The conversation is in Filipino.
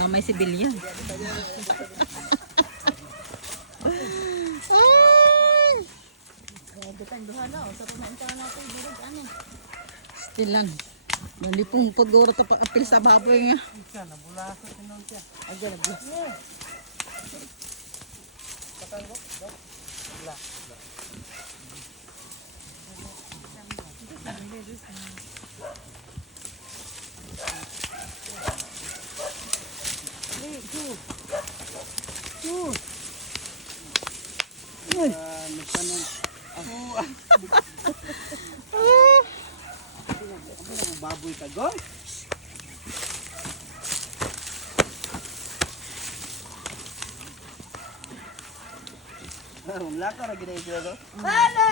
Mga may sibilyan. Stilan. Bali pong pagoro ta apil sa baboy nga. Baboy ka goy. Wala ka na ginagawa. Hale!